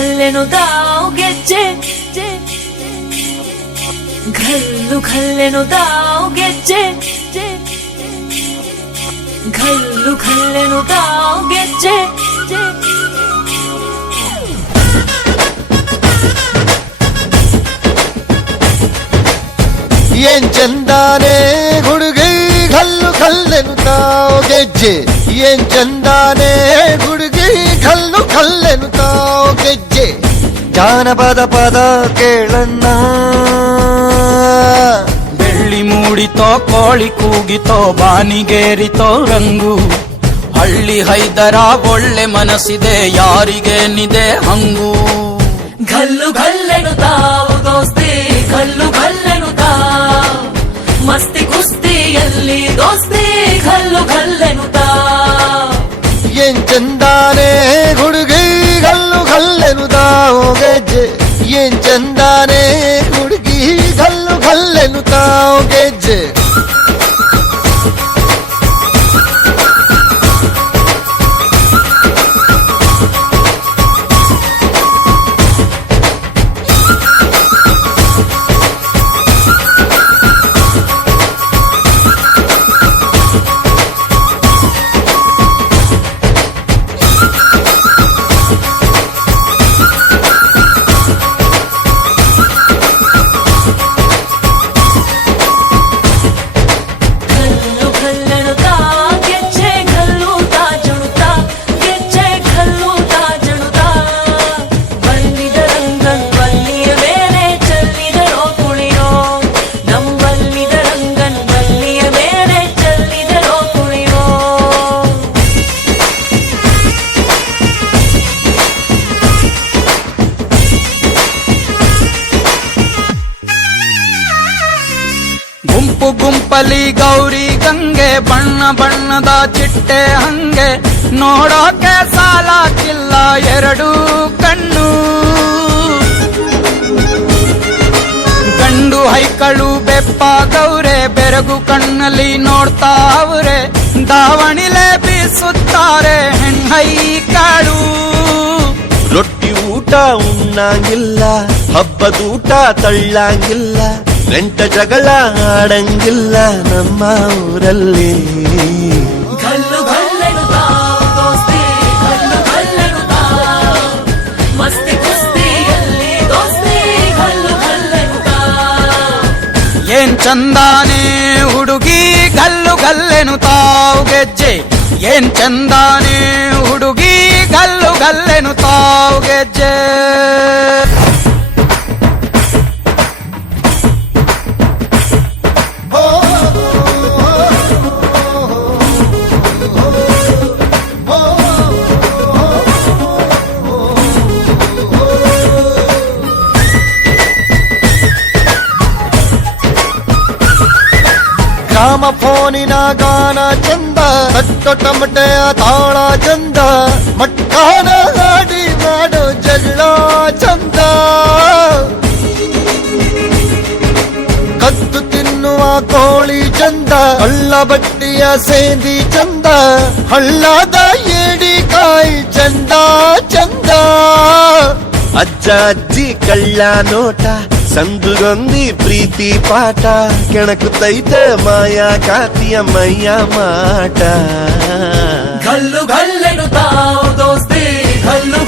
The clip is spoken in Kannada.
ಘಲ್ಲೆನು ತಾವು ಗೆಜ್ಜೆ ಘಲ್ಲು ಘಲ್ಲೆನು ತಾವು ಗೆಜ್ಜೆ ಘಲ್ಲು ಘಲ್ಲೆನು ತಾವು ಗೆಜ್ಜೆ ಏನ್ ಚಂದಾನೆ ಹುಡುಗಿ ಘಲ್ಲು ಘಲ್ಲೆನು ತಾವು ಗೆಜ್ಜೆ ಏನ್ ಚಂದಾನೆ ಹುಡುಗಿ ಘಲ್ಲು ಘಲ್ಲೆನು ತಾವು ಗೆಜ್ಜೆ ಜಾನಪದ ಪದ ಕೇಳಣ್ಣ ಬೆಳ್ಳಿ ಮೂಡಿತೋ ಕೋಳಿ ಕೂಗಿತೋ ಬಾನಿಗೇರಿತೋ ರಂಗು ಹಳ್ಳಿ ಹೈದರ ಒಳ್ಳೆ ಮನಸ್ಸಿದೆ ಯಾರಿಗೇನಿದೆ ಹಂಗು ಘಲ್ಲು ಘಲ್ಲೆನು ತಾವು ದೋಸ್ತಿ ಘಲ್ಲು ಘಲ್ಲೆನು ತಾವು ಮಸ್ತಿ ಕುಸ್ತಿಯಲ್ಲಿ ದೋಸ್ತಿ ಘಲ್ಲು ಘಲ್ಲೆನು ತಾವು ಏನ್ ಚಂದಾನೆ ಹುಡುಗಿ ಘಲ್ಲು ಘಲ್ಲೆನು ತಾವು ಗೆಜ್ಜೆ ಏನ್ ಚಂದಾನೆ ಹುಡುಗಿ ಘಲ್ಲು ಘಲ್ಲೆನು ತಾವು ಗೆಜ್ಜೆ ಗುಂಪು ಗುಂಪಲಿ ಗೌರಿ ಗಂಗೆ ಬಣ್ಣ ಬಣ್ಣದ ಚಿಟ್ಟೆ ಹಂಗೆ ನೋಡೋಕೆ ಸಾಲಾಕಿಲ್ಲ ಎರಡು ಕಣ್ಣು ಗಂಡು ಹೈಕಳು ಬೆಪ್ಪ ಗೌರೆ ಬೆರಗು ಕಣ್ಣಲ್ಲಿ ನೋಡ್ತಾ ಅವ್ರೆ ದಾವಣಿಲೆ ಬೀಸುತ್ತಾರೆ ಹೆಣ್ಣೈಕಾಳು ರೊಟ್ಟಿ ಊಟ ಉಣ್ಣಂಗಿಲ್ಲ ಹಬ್ಬದೂಟ ತಳ್ಳಂಗಿಲ್ಲ ನೆಂಟ ಜಗಳ ಆಡಂಗಿಲ್ಲ ನಮ್ಮ ಊರಲ್ಲಿ ಘಲ್ಲು ಘಲ್ಲೆನು ತಾವು ದೋಸ್ತಿ ಘಲ್ಲು ಘಲ್ಲೆನು ತಾವು ಮಸ್ತಿ ಕುಸ್ತಿಯಲ್ಲಿ ದೋಸ್ತಿ ಘಲ್ಲು ಘಲ್ಲೆನು ತಾವು ಏನ್ ಚಂದಾನೆ ಹುಡುಗಿ ಘಲ್ಲು ಘಲ್ಲೆನು ತಾವು ಗೆಜ್ಜೆ ಏನ್ ಚಂದಾನೆ ಹುಡುಗಿ ಘಲ್ಲು ಘಲ್ಲೆನು ತಾವು ಗೆಜ್ಜೆ ಗ್ರಾಮ ಫೋನಿನ ಗಾನ ಚಂದ ಕಟ್ಟು ಟಮಟೆಯ ತಾಳ ಚಂದ ಮಟ್ಟಾನ ಹಾಡಿ ಮಾಡೋ ಜಗಳ ಚಂದ ಕತ್ತು ತಿನ್ನುವ ಕೋಳಿ ಚಂದ ಹಳ್ಳ ಬಟ್ಟಿಯ ಸೇಂದಿ ಚಂದ ಹಳ್ಳದ ಏಡಿಕಾಯಿ ಚಂದ ಚಂದ ಅಜ್ಜ ಅಜ್ಜಿ ಕಳ್ಳ ನೋಟ ಸಂದುಗೊಂದಿ ಪ್ರೀತಿ ಪಾಠ ಕೆಣಕುತ್ತೈತೆ ಮಾಯಾ ಕಾತಿಯ ಮೈಯ ಮಾಟ ಘಲ್ಲು ಘಲ್ಲೆನು ತಾವು ದೋಸ್ತಿ ಘಲ್ಲು